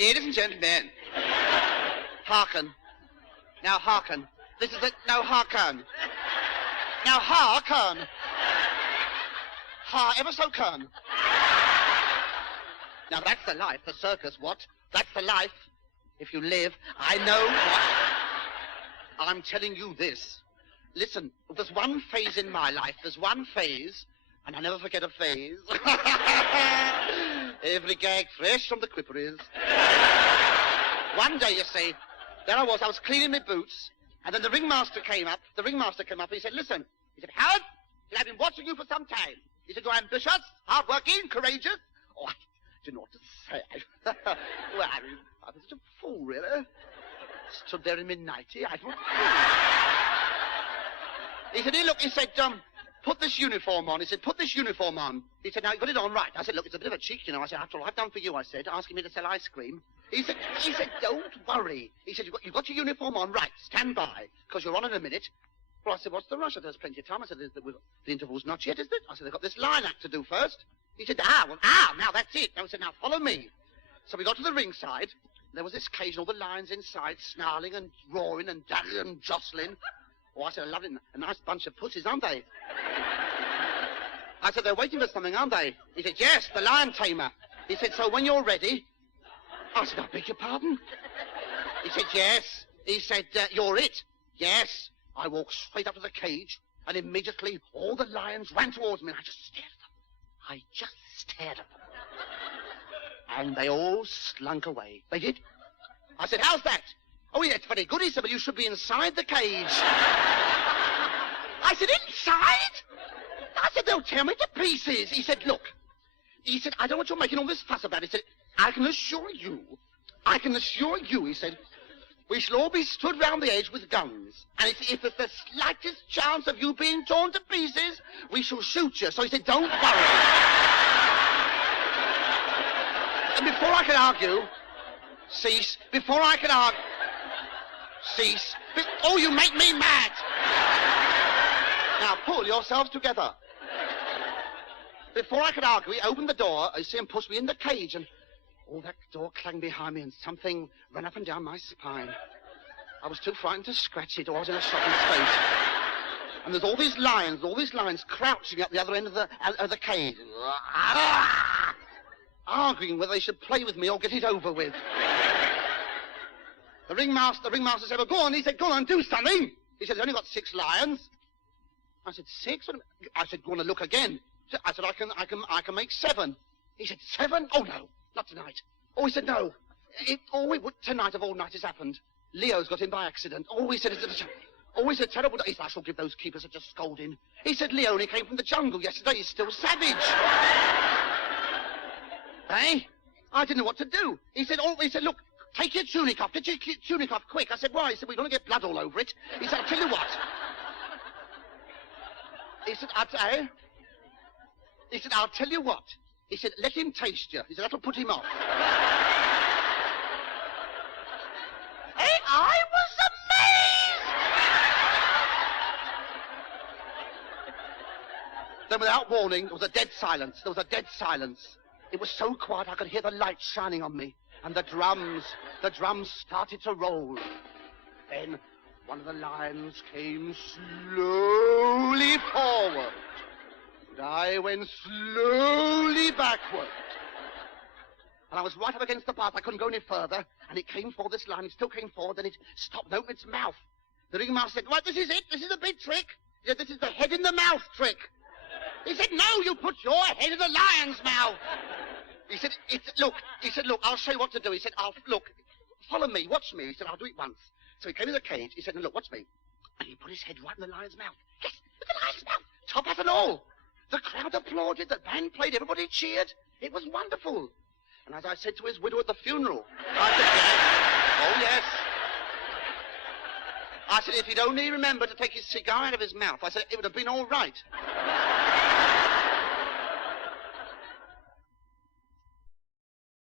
Ladies and gentlemen, hearken. Now hearken. This is it. Now hearken. Now hearken. Ha, ever so can. Now that's the life, the circus, what? That's the life. If you live, I know what. I'm telling you this. Listen, there's one phase in my life. There's one phase, and I never forget a phase. Every gag fresh from the quipperies. One day, you see, there I was cleaning my boots, and then the ringmaster came up. And he said, listen. He said, Howard, I've been watching you for some time. He said, you're ambitious, hard-working, courageous. Oh, I didn't know what to say. Well, I was such a fool, really. Stood there in my nightie. I thought... He said, hey, look, he said, put this uniform on. He said, put this uniform on. He said, now, you got it on right. I said, look, it's a bit of a cheek, you know. I said, after all I've done for you, I said, asking me to sell ice cream. He said, don't worry. He said, you've got your uniform on right. Stand by, because you're on in a minute. Well, I said, what's the rush? There's plenty of time. I said, the interval's not yet, is it? I said, they've got this line act to do first. He said, now that's it. I said, now follow me. So we got to the ringside. There was this cage, and all the lions inside, snarling and roaring and daddling and jostling. Oh, I said, a lovely, a nice bunch of pussies, aren't they? I said, they're waiting for something, aren't they? He said, yes, the lion tamer. He said, so when you're ready... I said, I beg your pardon? He said, yes. He said, you're it. Yes. I walked straight up to the cage, and immediately all the lions ran towards me, and I just stared at them. And they all slunk away. They did. I said, how's that? Oh, yeah, it's very good. He said, but you should be inside the cage. I said, inside? I said, they'll tear me to pieces. He said, look. He said, I don't want you making all this fuss about it. He said, I can assure you, he said, we shall all be stood round the edge with guns. And if there's the slightest chance of you being torn to pieces, we shall shoot you. So he said, don't worry. And before I could argue, cease. Oh, you make me mad. Now, pull yourselves together. Before I could argue, he opened the door, you see, and pushed me in the cage, and oh, that door clanged behind me, and something ran up and down my spine. I was too frightened to scratch it, or I was in a shocking state. And there's all these lions crouching at the other end of the cage. Arguing whether they should play with me or get it over with. The ringmaster said, well, go on. He said, go on, do something. He said, he's only got 6 lions. I said, 6? I said, go on and look again. I said, I can make 7. He said, 7? Oh, no, not tonight. Oh, he said, no. Tonight of all nights has happened. Leo's got in by accident. Oh, he said, it's a terrible day. He said, I shall give those keepers such a scolding. He said, Leo only came from the jungle yesterday. He's still savage. Eh? I didn't know what to do. He said, look, take your tunic off. Get your tunic off quick. I said, why? He said, we don't want to get blood all over it. He said, I'll tell you what. He said, I'll tell you what. He said, let him taste you. He said, that'll put him off. Hey, I was amazed! Then without warning, there was a dead silence. It was so quiet I could hear the light shining on me. And the drums started to roll. Then one of the lions came slowly forward. And I went slowly backward. And I was right up against the path. I couldn't go any further. And it came forward, this lion. It still came forward. Then it stopped and opened its mouth. The ringmaster said, right, this is it. This is a big trick. He said, this is the head in the mouth trick. He said, no, you put your head in the lion's mouth. He said, look, I'll show you what to do. He said, look, follow me, watch me. He said, I'll do it once. So he came in the cage. He said, look, watch me. And he put his head right in the lion's mouth. Yes, in the lion's mouth, top hat and all. The crowd applauded, the band played, everybody cheered. It was wonderful. And as I said to his widow at the funeral, I said, yes, oh yes. I said, if he'd only remembered to take his cigar out of his mouth, I said, it would have been all right.